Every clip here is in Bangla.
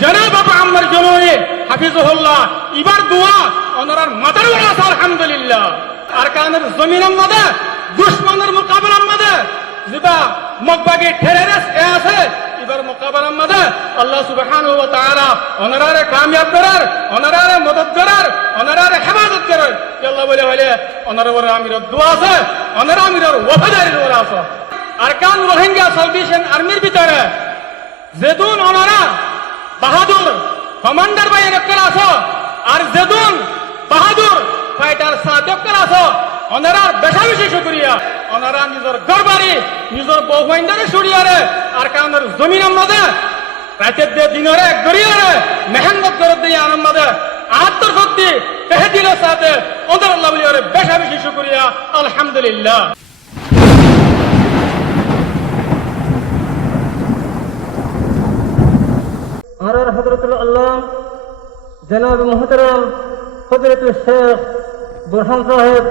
জনাব আবু আম্মার জুনুনি হাফিজুহুল্লাহ ইবার দোয়া ওনার মাথার উপর আছে আলহামদুলিল্লাহ। আরকানের জমিনের মধ্যে দুশমনের মোকাবেলার মধ্যে যেটা মকবাগে ঠেরেস আছে এবার মোকাবেলার মধ্যে আল্লাহ সুবহানাহু ওয়া তাআলা ওনারে কামিয়াব করার, ওনারে মদদ করার, ওনারে হেফাজত করার আল্লাহ বলে হলে ওনার উপর আমিরের দোয়া আছে, ওনার আমিরের ওয়াফাদারির উপর আছে। আরকান রোহিঙ্গা সালভেশন আর্মির ভিতরে যেদুন ওনারা বাহাদুর কমান্ডার বাই রক্ষা আছে আর যেদুন বাহাদুর ফাইটার সাথে আছে ওনারা বেশা বেশি শুকরিয়া। ওনারা নিজের গড়বাড়ি নিজের বউবাইন্দারে সরিয়ারে আর কানের জমিনের মধ্যে রাতের দিয়ে দিনরে গড়িয়ারে মেহনত করে দিয়ে আনন্দ মধ্যে আত্মশক্তি তেহদিলের সাথে ওদের আল্লাহ বলিয়ারে বেশা বেশি শুকরিয়া আলহামদুলিল্লাহ। আর হযরতুল আল্লাহ জনাব মুহতারাম হযরতুল শেখ বুরহান সাহেব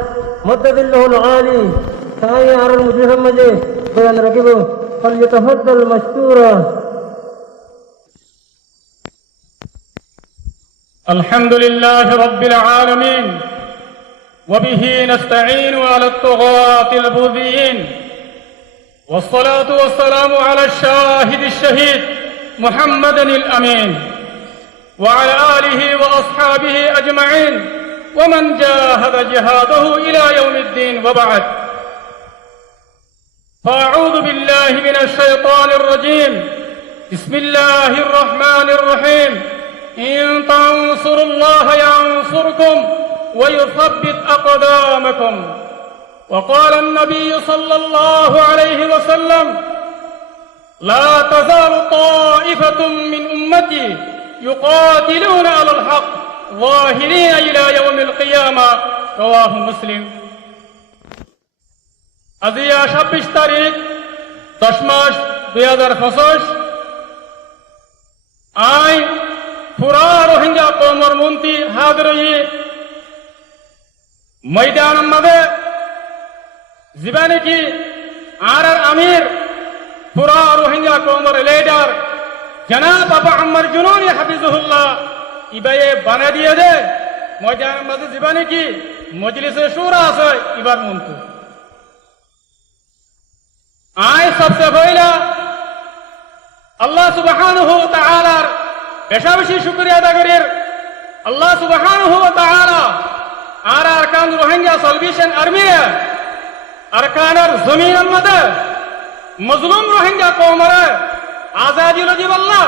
মদ্দাদিল্লাহুল আলী সাই আর মুজরিম মাঝে বয়ান রাখিব ফালইতাফাদ্দাল মাশকুরা। আলহামদুলিল্লাহি রাব্বিল আলামিন ওয়া বিহি নাস্তাঈনু আলা আত-তাগাতিল বুযিয়িন ওয়াস-সালাতু ওয়াস-সালামু আলা আশ-শাহিদিশ শাহীদ মুহাম্মাদিন আল-আমিন ওয়া আলা আলিহি ওয়া আসহাবিহি আজমাইন ওয়া মান জাহাদা জিহাদাহু ইলা ইয়াউমিদ্দিন ওয়া বা'দ। ফাআউযু বিল্লাহি মিনাশ শাইতানির রাজীম। বিসমিল্লাহির রহমানির রহিম। ইন তানসুরুল্লাহা ইয়ানসুরকুম ওয়া ইউসাব্বিত আকদামাকুম। ওয়া ক্বালা আন-নাবিয়্যু সাল্লাল্লাহু আলাইহি ওয়া সাল্লাম لا تزال طائفة من أمتي يقاتلون على الحق ظاهرين إلى يوم القيامة رواه مسلم। আজিয়া 26 তারিখ 10 মাস 2025 আই পুরা রোহিঙ্গা কওমের মন্ত্রী হাজির হয়ে ময়দানের মধ্যে জীবনে কি আর আমির পুরা রোহিঙ্গা কওমের লিডার জনাব আবু আম্মার জুনুনি হাফিজুহুল্লাহ ইবায়ে বানা দিয়ে দে ময়দানের মধ্যে জীবনে কি মজলিসে শুরা আছে ইবার মন্ত্রী আয় সবচেয়ে পয়লা আল্লাহ সুবহানাহু ওয়া তাআলার বেশা বেশি শুকরিয়া আদা করি। আল্লাহ সুবহানাহু ওয়া তাআলা আর আরকান রোহিঙ্গা সালভেশন আর্মি আরকানের জমিনের মধ্যে মজলুম রোহিঙ্গা কওমের আজাদি দিব আল্লাহ,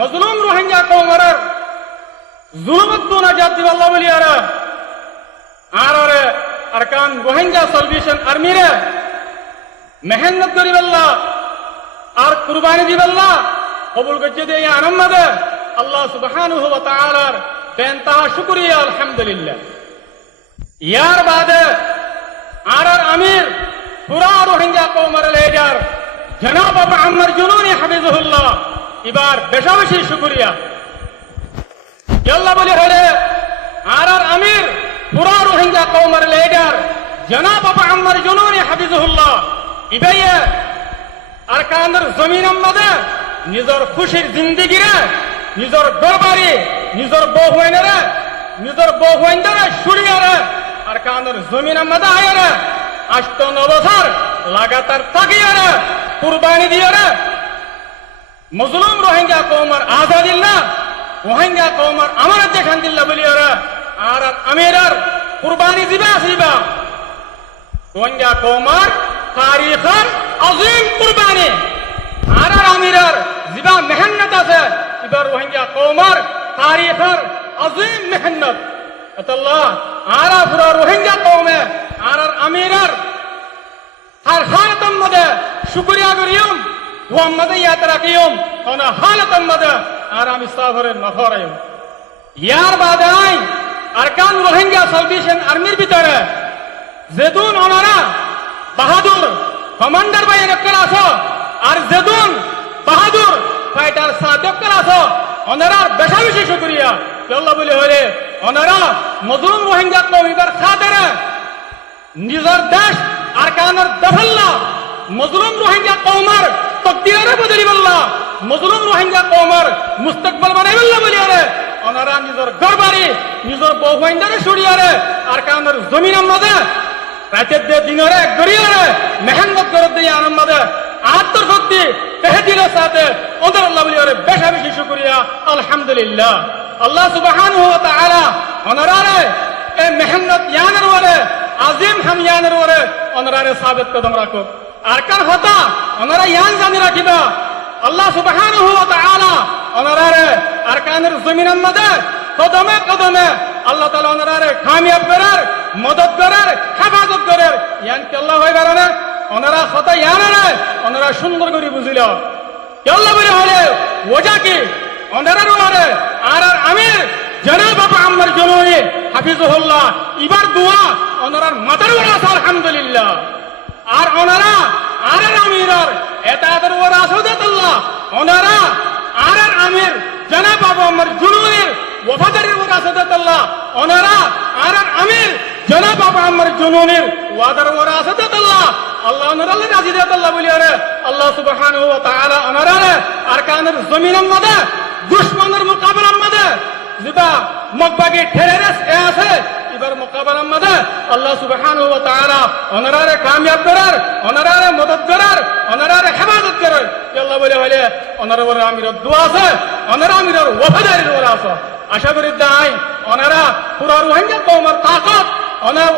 মজলুম রোহিঙ্গা কওমের জুলুমত তো নাজাত দিব আল্লাহ বলিয়ারা আর আরকান রোহিঙ্গা সালভেশন আর্মি রে মেহনত করিব আল্লাহ আর কুরবানি দিব আল্লাহ কবুল করতে দিয়ে আনন্দ আল্লাহ সুবহানাহু ওয়া তাআলার বেনতাহা শুকরিয়া আলহামদুলিল্লাহ। ইয়ার বাদে আর আমির পুরা রোহিঙ্গা কওমের লিডার জনাব আবু আম্মার জুনুনি হাফিজুহুল্লাহ এবার বেশা বেশি শুকরিয়া। আল্লাহ বলে হলে আর আমির পুরা রোহিঙ্গা কওমের লিডার জনাব আবু আম্মার জুনুনি হাফিজুহুল্লাহ ইবাইয়ে আরকানের জমিনের মধ্যে নিজের খুশির জিন্দেগিরে নিজের গড়বাড়ি নিজের বউবাইন্দারে সুরিয়ারে আরকানের জমিনের মধ্যে আয়ারে 8 বছর লাগাতার থাকিয়ারে কুরবানি দিয়ারে মজলুম রোহিঙ্গা কওমের আজাদিল্লাহ রোহিঙ্গা কওমের আমানত দেখান দিল্লাহ বলিয়ারে আর আমিরার কুরবানি দিবা আসিবা রোহিঙ্গা কওমের তারিখের আজিম কুরবানি আর আমিরার জিবা মেহনত আছে এবার রোহিঙ্গা কওমের তারিখের আজিম মেহনত আল্লাহ আর পুরা রোহিঙ্গা কওমে আর আমিরার হর হালতের মধ্যে শুকরিয়া করিম মুহাম্মদে ইয়াত্রা কিয়ম ওনা হালতের মধ্যে আর আমি সাফরে নফরাইম। ইয়ার বাদে আই আরকান রোহিঙ্গা সালভেশন আর্মির ভিতরে যেদুন ওনারা বাহাদুর কমান্ডার বাই রক্ষা আছে আর যেদুন বাহাদুর ফাইটার সাথে আছে ওনারা বেশা বেশি শুকরিয়া। আল্লাহ বলে হলে ওনারা মজলুম রোহিঙ্গা কওমের খাতিরে নিজের দেশ আরকানের দফল্লা মজলুম রোহিঙ্গা কওমের তকদিরে বদলিব আল্লাহ মজলুম রোহিঙ্গা কওমের মুস্তাকবাল বানাই ওনারা নিজের গড়বাড়ি নিজের বউবাইন্দারে সরিয়ারে আর কারণের জমিনের মাঝে রাতের দিয়ে দিনরে গড়িয়ারে মেহনত করে দিয়ে আনন্দ মাঝে আত্মশক্তি তেহদিনের সাথে ওদের আল্লাহ বলি বেশা বেশি শুকরিয়া আলহামদুলিল্লাহ আল্লাহ সুবহানাহু ওয়া তাআলা ওনারারে এই মেহনত ইয়ানের ওরে আজিম হাম ইয়ানের ওরে ওনারারে সাবিত কদম রাখো আর কার হতা ওনারা ইয়ান জানি রাখিবা আল্লাহ সুবহানাহু ওয়া তাআলা ওনারারে আর কানের জমিনের মধ্যে কদমে কদমে আল্লাহ তাআলা ওনারারে কামিয়াব করার মদদ করার হেফাজত করার ইয়ান কি আল্লাহ হয় বারানা ওনারা হতা ইয়ানারে ওনারা সুন্দর করে বুঝিল আল্লাহ বলে হলে ওজা কি ওনারার ওরে আর আমির জনাব বাবা আমার জননী হাফিজুল্লাহ ইবার দোয়া ওনারার মাথার ওরা আছে আলহামদুলিল্লাহ আর ওনারা আর আমিরার এতাদের ওরা আসাদুল্লাহ ওনারা আর আমির জনাব বাবা আমার জননীর ওয়াফাদারির ওরা আসাদুল্লাহ ওনারা আর আমির জনাব বাবা আমার জননীর ওয়াদার ওরা আসাদুল্লাহ আল্লাহ ওনারা রাজি দেয়াল্লাহ বলি আরে আল্লাহ সুবহানাহু ওয়া তাআলা ওনারা আর কানের জমিনের মধ্যে দুশমনের মোকাবেলার মধ্যে যেটা মকবাগে ঠেরে আছে এবার মোকাবেলার মধ্যে আল্লাহ সুবহানাহু ওয়া তাআলা ওনারে কামিয়াব করার ওনারে মদদ করার ওনারে হেফাজত করার আল্লাহ বলে হলে ওনার ওরে আমিরের দোয়া আছে ওনারা আমিরের ওয়াফাদারির ওরা আছে আশা করি দাই ওনারা পুরা রোহিঙ্গা কওমের তাকত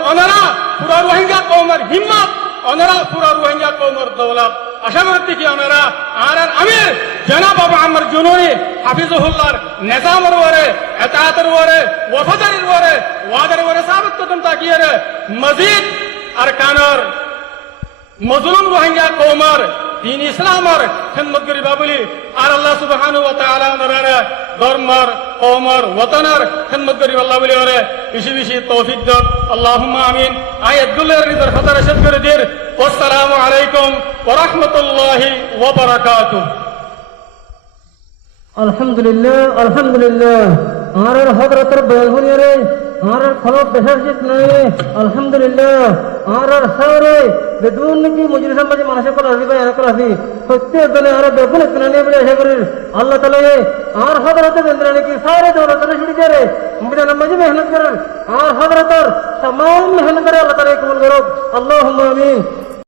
ওনারা পুরা রোহিঙ্গা কওমের হিম্মত ওনারা পুরা রোহিঙ্গা কওমের দৌলত আশা করতে কি ওনারা আর আমির জনাব বাবা আমার জননী হাফিজুল্লাহর নিজামের ওরে এতায়াতের ওরে ওয়াফাদারির ওরে ওয়াদার ওরে সাবিত কদম তাকিয়ে রে মজিদ আর কানর মজলুম রোহিঙ্গা কওমের দিন ইসলামের খিদমত করিবা বলি আর আল্লাহ সুবহানাহু ওয়া তাআলা ওনারা ধর্মের কওমের ওয়াতনের খিদমত করিবা আল্লাহ বলি ওরে বেশি বেশি তৌফিক দাও আল্লাহুম্মা আমিন আয়াতুল্লাহর রিজার খাতা রশদ করে দির আসসালামু আলাইকুম ওয়া রাহমাতুল্লাহি ওয়া বারাকাতুহু আলহামদুলিল্লাহ আলহামদুলিল্লাহ আর হযরতের বয়ান শুনিয়ে আর খলক বেশাশিত নাই আলহামদুলিল্লাহ আর সারে বেদুন কি মজলিসের মাঝে মানুষের কল আসবে এরকম আসি প্রত্যেক জনে আর বেগুন কিনানি বলে আশা করি আল্লাহ তাআলা আর হযরতের ইন্দ্রাণী কি সারে দৌলতের ছুটি করে মুমিনের মাঝে মেহনত করেন আর হযরতের तमाम मेहनत करे अल्लाह ताला कबूल करो अल्लाहुम्मा आमीन।